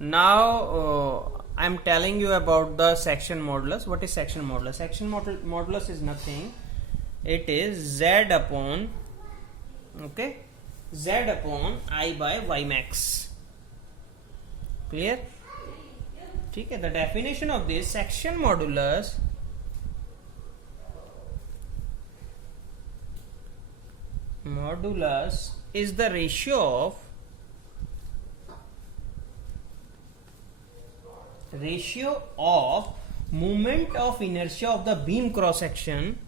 now I'm telling you about the section modulus. What is section modulus? Section modulus is nothing. It is z upon, okay, z upon I by y max. Clear? ठीक है. The definition of this section modulus is the ratio of moment of inertia of the beam cross section,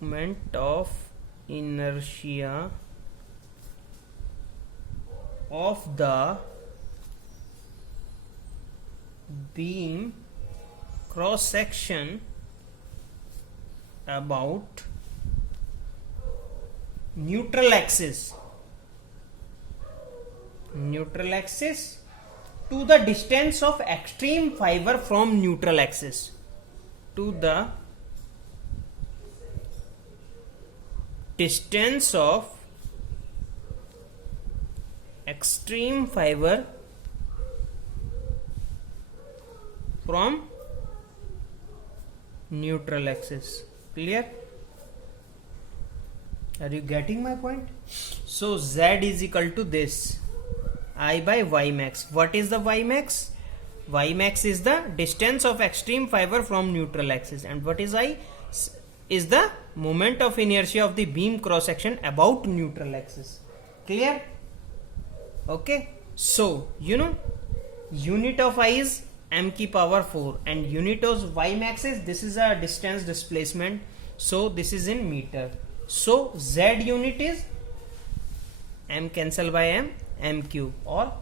moment of inertia of the beam cross section about neutral axis to the distance of extreme fiber from neutral axis, to the distance of extreme fiber from neutral axis. Clear? Are you getting my point? So z is equal to this, I by y max. What is the y max? Y max is the distance of extreme fiber from neutral axis, and what is I? Is the moment of inertia of the beam cross section about neutral axis. Clear? Okay. So unit of I is m की power 4 and unit of y max is, this is a distance displacement, so this is in meter. So z unit is m cancel by m cube, or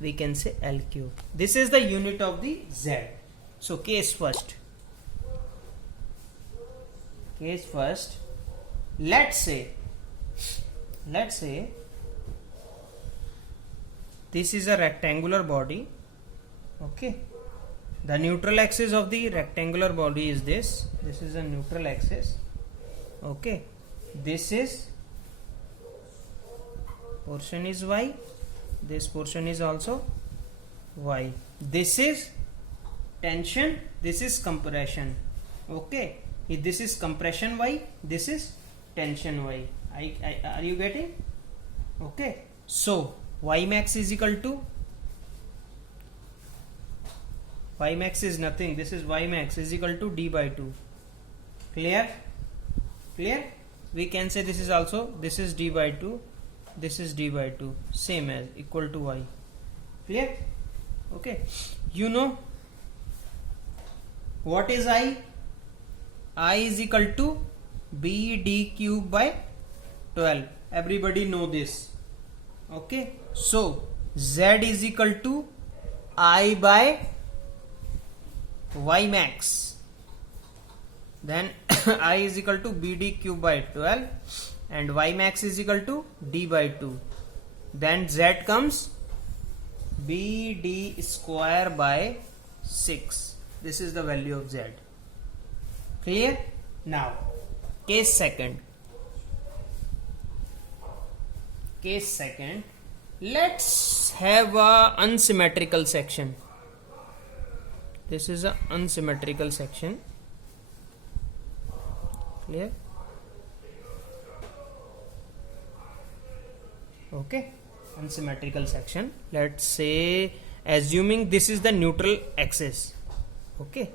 we can say L cube. This is the unit of the z. So case first, let's say this is a rectangular body. Okay, the neutral axis of the rectangular body is this is a neutral axis. Okay, this is portion is y, this portion is also y. This is tension, this is compression. Okay, this is compression y, this is tension y. Are you getting? Okay, so y max is equal to, y max is nothing, this is y max is equal to d by 2. Clear? We can say this is also, this is d by 2, this is d by 2, same as equal to y. Clear? Okay, what is I is equal to b d cube by 12. Everybody know this. Okay, so z is equal to I by y max, then I is equal to bd cube by 12 and y max is equal to d by 2, then z comes bd square by 6. This is the value of z. Clear? Now case second, let's have a unsymmetrical section. This is a unsymmetrical section. Clear? Okay, unsymmetrical section. Let's say, assuming this is the neutral axis. Okay,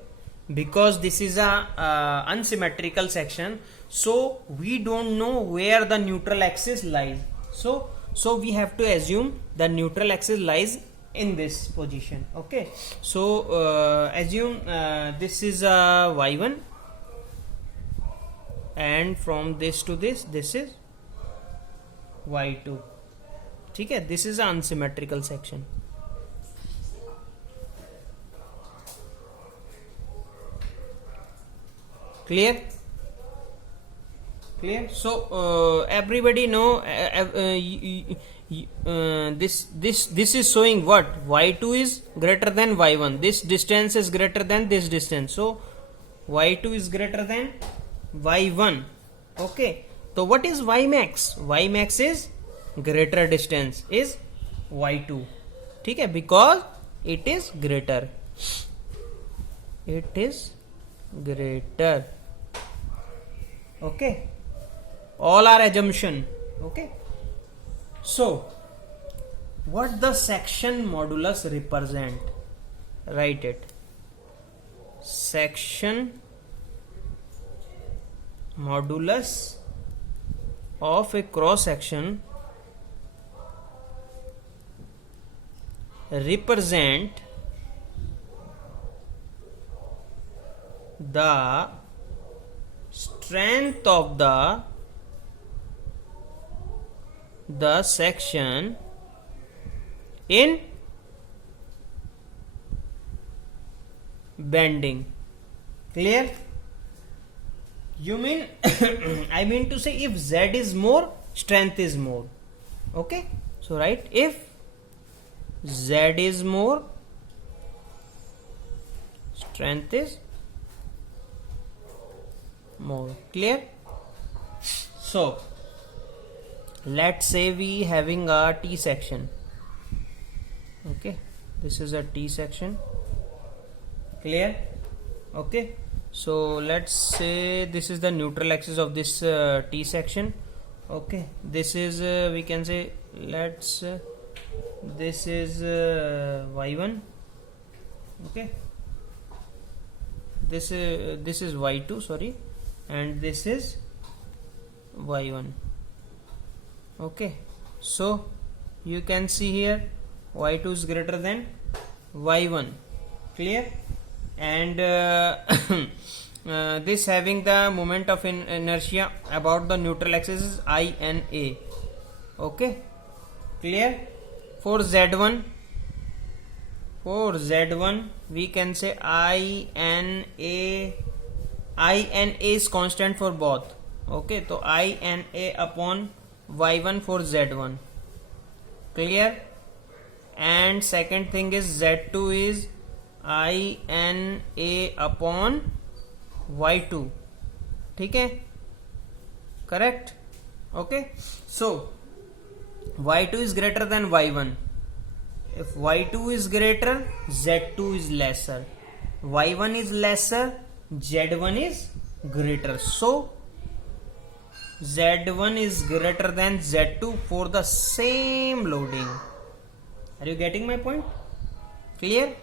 because this is a unsymmetrical section, so we don't know where the neutral axis lies. So we have to assume the neutral axis lies in this position. Okay, so assume this is a y1, and from this to this is y2. Okay, this is an unsymmetrical section. Clear? So everybody know this is showing what? Y2 is greater than y1. This distance is greater than this distance. So y2 is greater than y1. Okay. So what is y max? Y max is greater distance is y2, ठीक है, because it is greater, it is greater. Okay, all are assumption. Okay, so what the section modulus represent? Write it. Section modulus of a cross section represent the strength of the section in bending. Clear? You mean I mean to say, if Z is more, strength is more. Okay, so write, if Z is more, strength is more. Clear? So let's say we having a T section. Okay, this is a T section. Clear? Okay, so let's say this is the neutral axis of this T section. Okay, this is we can say, let's this is y1. Okay, this is y2, sorry, and this is y1. Okay, so you can see here y2 is greater than y1. Clear? And this having the moment of inertia about the neutral axis is I and A. Okay, clear? For Z1 we can say I and A is constant for both. Okay, so I and A upon y1 for Z1. Clear? And second thing is Z2 is I n A upon y2. ठीक है, correct? Okay, so y2 is greater than y1. If y2 is greater, z2 is lesser. y1 is lesser, z1 is greater. So z1 is greater than z2 for the same loading. Are you getting my point? Clear?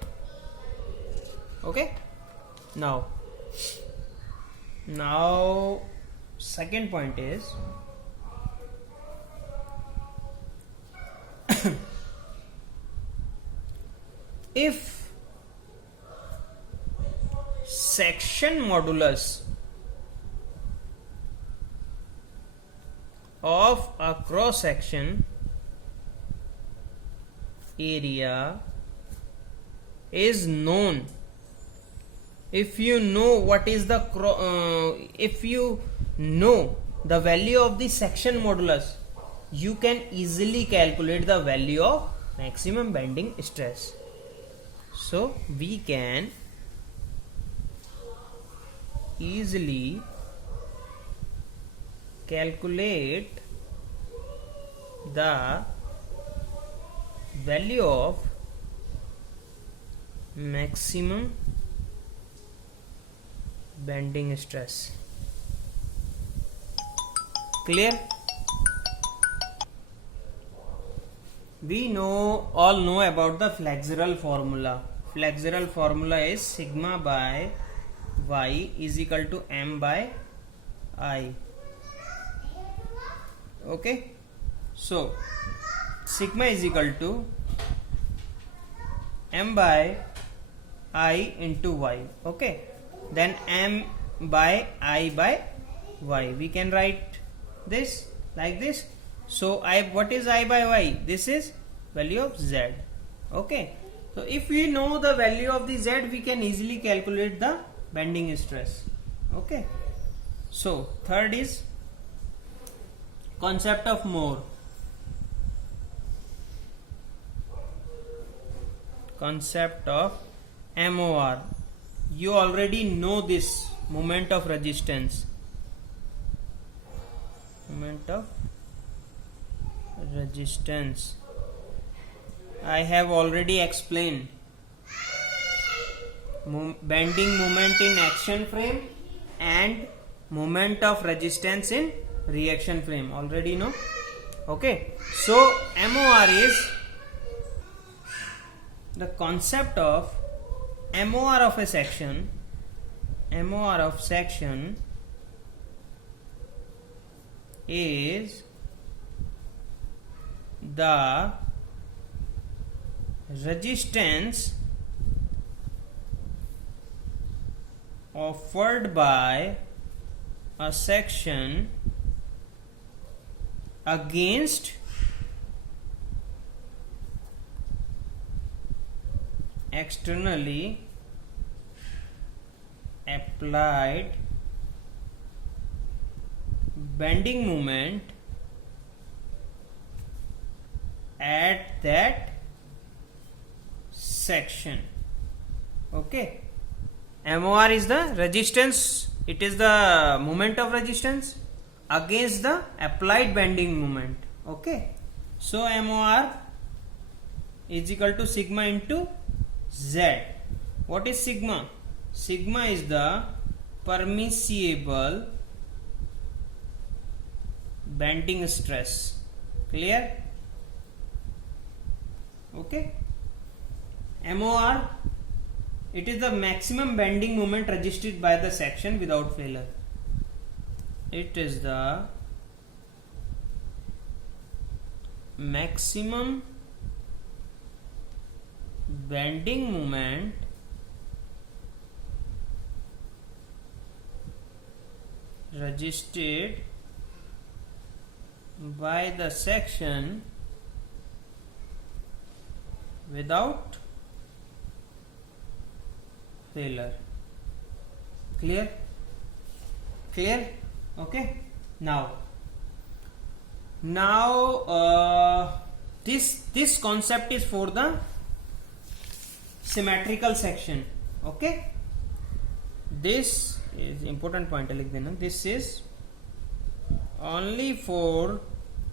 Okay, now second point is if section modulus of a cross section area is known, if you know what is the if you know the value of the section modulus, you can easily calculate the value of maximum bending stress. So we can easily calculate the value of maximum bending stress. Clear? We all know about the flexural formula. Flexural formula is sigma by y is equal to m by I. Okay, so sigma is equal to m by I into y. Okay, then m by I by y. We can write this like this. So what is I by y? This is value of z. Okay, so if we know the value of the z, we can easily calculate the bending stress. Okay, so third is concept of MOR. Concept of MOR. You already know this, moment of resistance. Moment of resistance. I have already explained bending moment in action frame and moment of resistance in reaction frame. Already know. Okay. So MOR is the concept of MOR of a section. MOR of section is the resistance offered by a section against externally applied bending moment at that section. Okay. MOR is the resistance, it is the moment of resistance against the applied bending moment. Okay. So MOR is equal to sigma into Z. What is sigma? Sigma is the permissible bending stress. Clear? Okay. MOR, it is the maximum bending moment resisted by the section without failure. It is the maximum bending moment resisted by the section without failure. Clear? Clear? Okay. Now this concept is for the symmetrical section. Okay. This is important point लिख देना. This is only for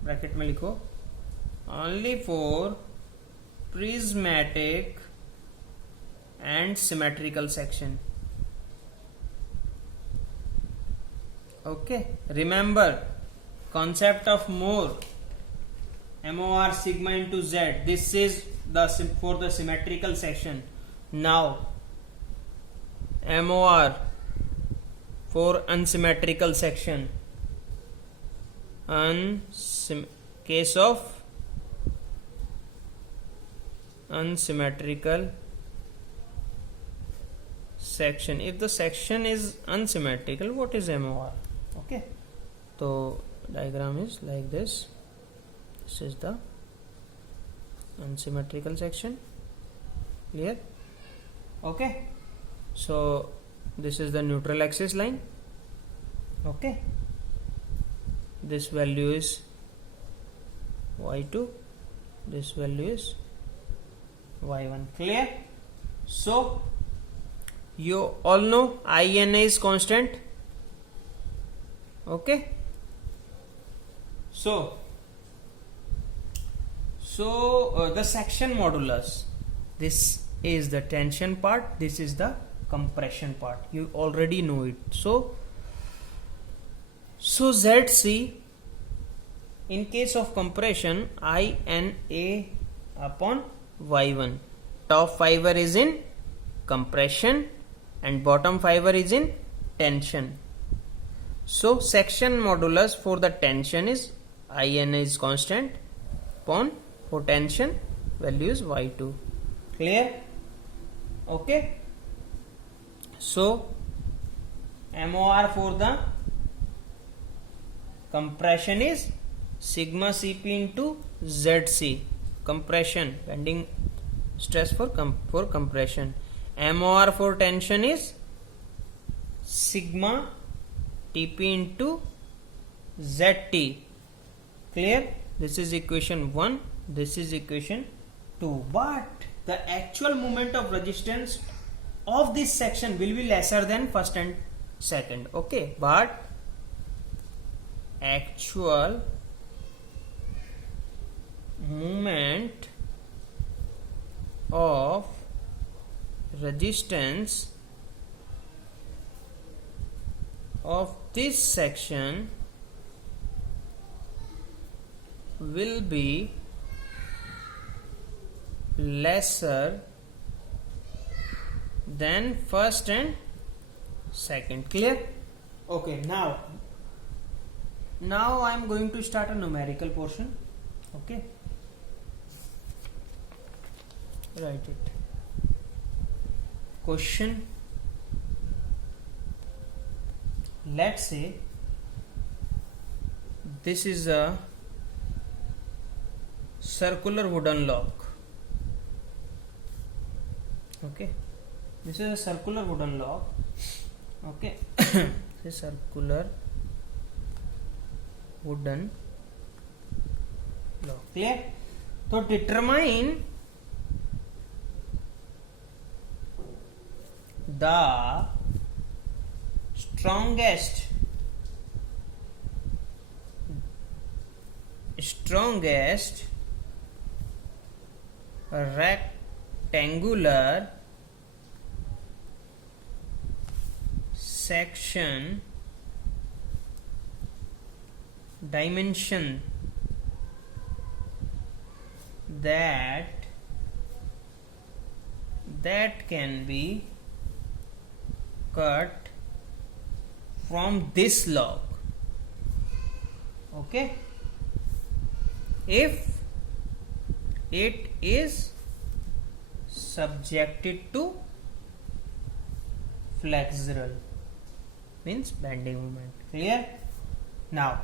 bracket में लिखो only for prismatic and symmetrical section. Okay, remember concept of MOR sigma into Z. This is the for the symmetrical section. Now MOR for unsymmetrical section. Case of unsymmetrical section. If the section is unsymmetrical, what is MOR? Okay, so diagram is like this. This is the unsymmetrical section. Clear? Okay, so this is the neutral axis line. Okay, this value is y2, this value is y1. Clear? So you all know INA is constant. Okay, so the section modulus, this is the tension part, this is the compression part. You already know it. So ZC in case of compression, INA upon y1. Top fiber is in compression and bottom fiber is in tension. So section modulus for the tension is INA is constant upon for tension value is y2. Clear? Okay. So MOR for the compression is sigma Cp into ZC. Compression, bending stress for compression. MOR for tension is sigma Tp into ZT. Clear? This is equation 1, this is equation 2. But the actual moment of resistance of this section will be lesser than first and second. Okay, but actual moment of resistance of this section will be lesser than first and second. Clear? Okay, now I am going to start a numerical portion. Okay, write it. Question: let's say this is a circular wooden lock. Okay, this is a circular wooden lock. Okay, this is circular wooden lock. Clear? So determine the strongest rectangular section dimension that can be cut from this log. Okay, if it is subjected to flexural, means bending moment. Clear? Now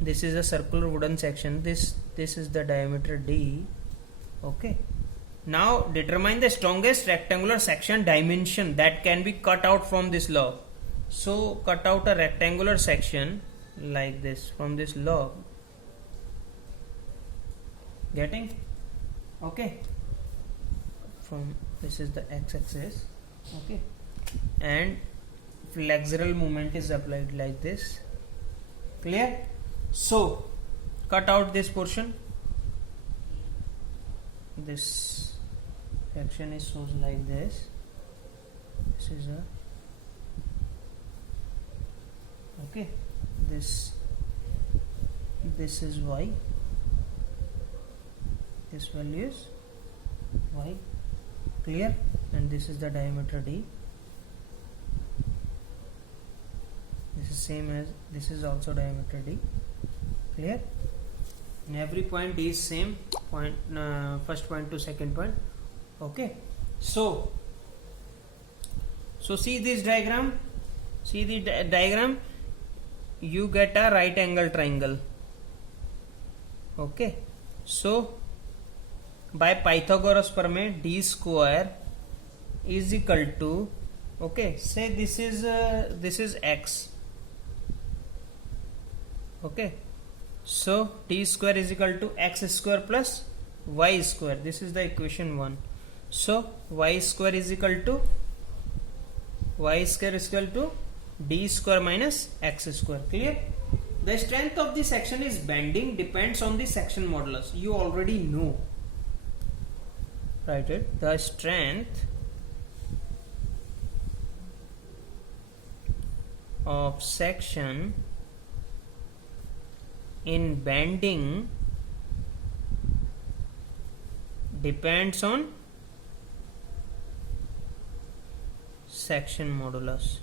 this is a circular wooden section. This is the diameter D. Okay, now determine the strongest rectangular section dimension that can be cut out from this log. So cut out a rectangular section like this from this log. Getting? Okay, from this is the x-axis. Okay, and flexural moment is applied like this. Clear? So cut out this portion. This section is shows like this. This is a okay. This is y. This value is y. Clear? And this is the diameter D. This is same as this is also diameter D. Clear? And every point D is same point, first point to second point. Okay, so see this diagram. See the diagram. You get a right angle triangle. Okay, so by Pythagoras प्रमेय d square is equal to, okay, say this is x. Okay, so t square is equal to x square plus y square. This is the equation 1. So y square is equal to d square minus x square. Clear? The strength of the section is bending depends on the section modulus. You already know. Write it. The strength of section in bending depends on section modulus.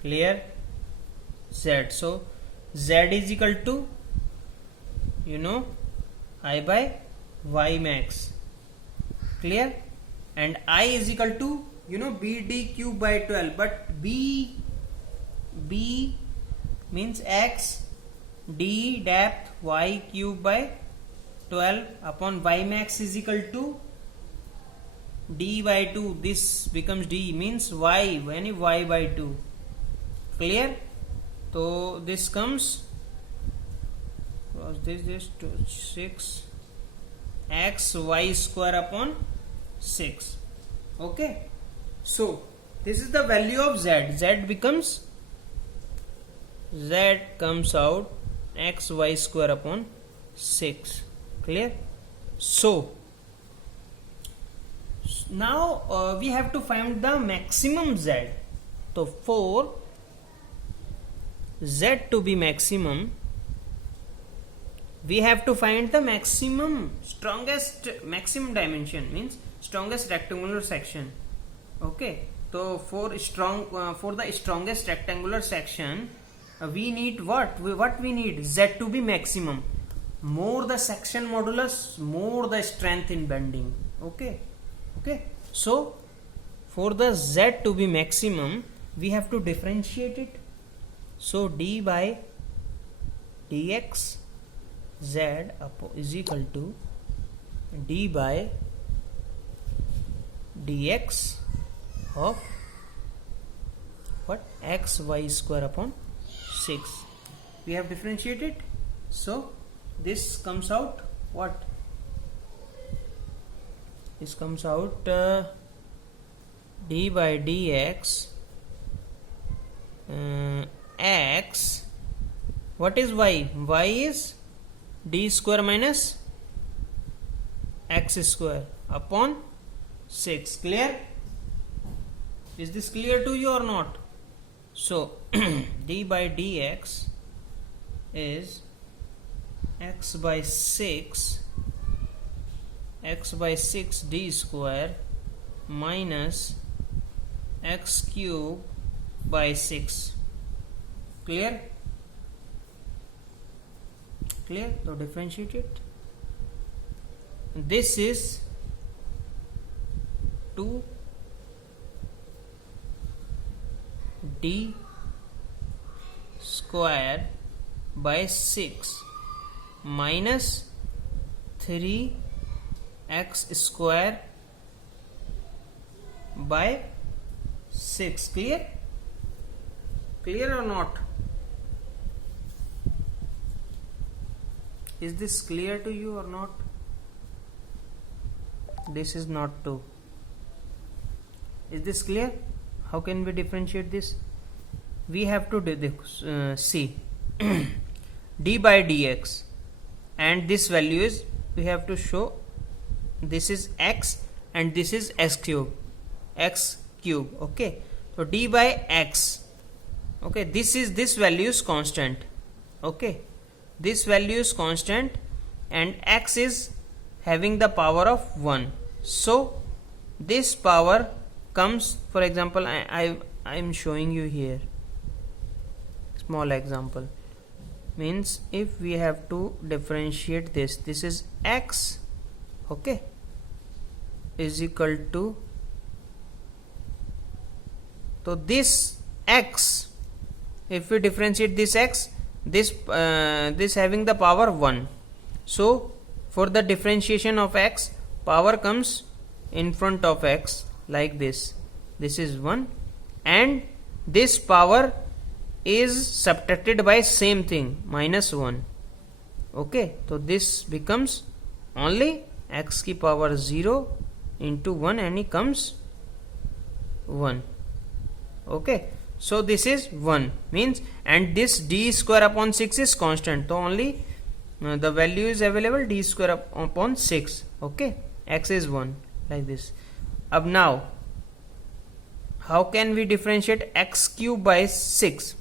Clear? Z. So Z is equal to, you know, I by y max. Clear? And I is equal to, you know, BD cube by 12. But B means x, D depth, y cube by 12 upon y max is equal to D by 2. This becomes D, means y, when y by 2. Clear? So this comes, cross this to 6 x y square upon 6. Okay, so this is the value of z. Z comes out xy square upon 6. Clear? So now we have to find the maximum z. So for z to be maximum, we have to find the maximum dimension, means strongest rectangular section. Okay, so for the strongest rectangular section, we need what we need z to be maximum. More the section modulus, more the strength in bending. Okay, so for the z to be maximum, we have to differentiate it. So d by dx z is equal to d by dx of what, xy square upon 6. We have differentiated, so this comes out what? This comes out d by dx x. What is y? Y is d square minus x square upon 6. Clear? Is this clear to you or not? So d by dx is x by 6 d square minus x cube by 6. Clear? So differentiate it. This is 2 d square by 6 minus 3 x square by 6. Clear or not? Is this clear to you or not? This is not 2. Is this clear? How can we differentiate this? We have to see d by dx, and this value is, we have to show this is x and this is x cube. Okay, so d by x. Okay, this value is constant. Okay, this value is constant and x is having the power of 1. So this power comes, for example, I am showing you here small example, means if we have to differentiate this is x, okay, is equal to, so this x, if we differentiate this x, this having the power 1. So for the differentiation of x, power comes in front of x like this. This is 1, and this power is subtracted by same thing, minus 1. Okay, so this becomes only x ki power 0 into 1, and it comes 1. Okay, so this is 1, means, and this d square upon 6 is constant, so only the value is available d square upon 6. Okay, x is 1, like this. Ab now, how can we differentiate x cube by 6?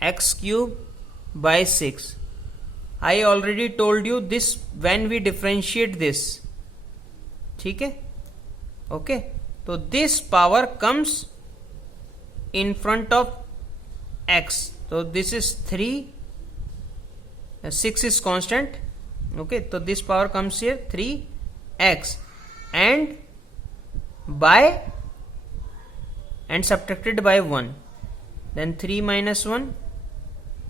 X cube by 6. I already told you this when we differentiate this. Okay? Okay. So this power comes in front of x. So this is 3. 6 is constant. Okay. So this power comes here 3x and subtracted by 1. Then 3 minus 1,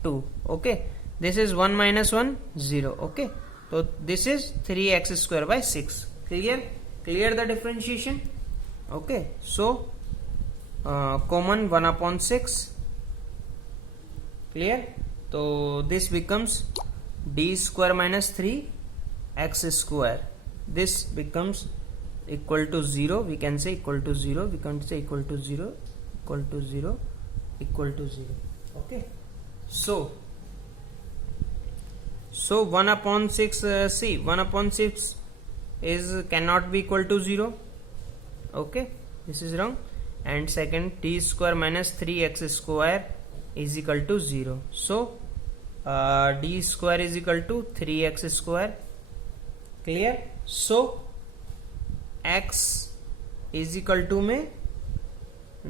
2. Okay, this is 1 minus 1, 0. Okay, so this is 3x square by 6. Clear the differentiation? Okay, so common 1 upon 6. Clear? So this becomes d square minus 3 x square. This becomes equal to 0. We can say equal to 0. We can say equal to 0, equal to 0, equal to 0. Okay, so So 1 upon 6, see 1 upon 6 is cannot be equal to 0. Okay, this is wrong. And second, t square minus 3x square is equal to 0. So d square is equal to 3x square. Clear? So x is equal to में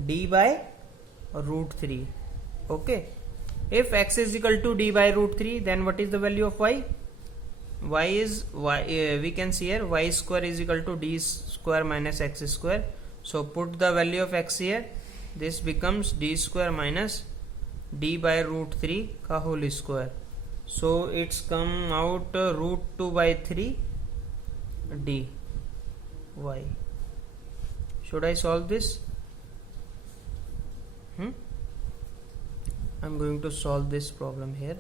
d by root 3. Okay, if x is equal to d by root 3, then what is the value of y? Y is y, we can see here y square is equal to d square minus x square. So put the value of x here. This becomes d square minus d by root 3 ka whole square. So it's come out root 2 by 3 d y. Should I solve this? I'm going to solve this problem here.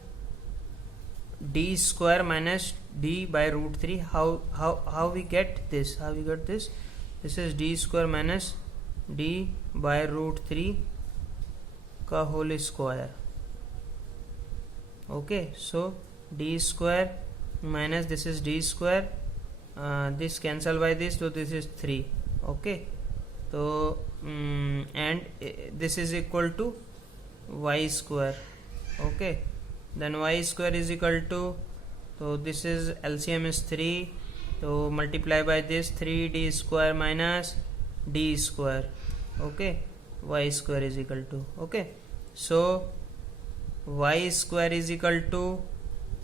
D square minus d by root 3. How we get this? How we get this? This is d square minus d by root 3 ka whole square. Okay, so d square minus this is d square. This cancel by this, so this is 3. Okay, so and this is equal to y square. Okay, then y square is equal to, so this is LCM is 3, so multiply by this 3d square minus d square. Okay, y square is equal to, okay, so y square is equal to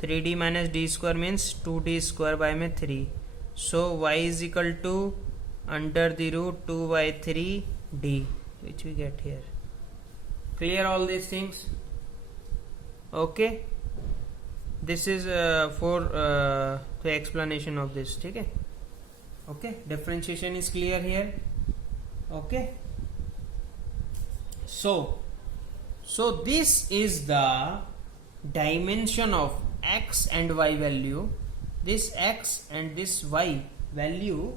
3d minus d square means 2d square by में 3. So y is equal to under the root 2 by 3 d, which we get here. Clear all these things? Okay, this is for the explanation of this. Okay, okay, differentiation is clear here. Okay, so this is the dimension of x and y value. This x and this y value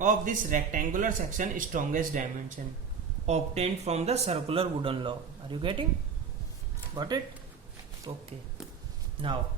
of this rectangular section strongest dimension obtained from the circular wooden law. Are you getting? Got it? Okay. Now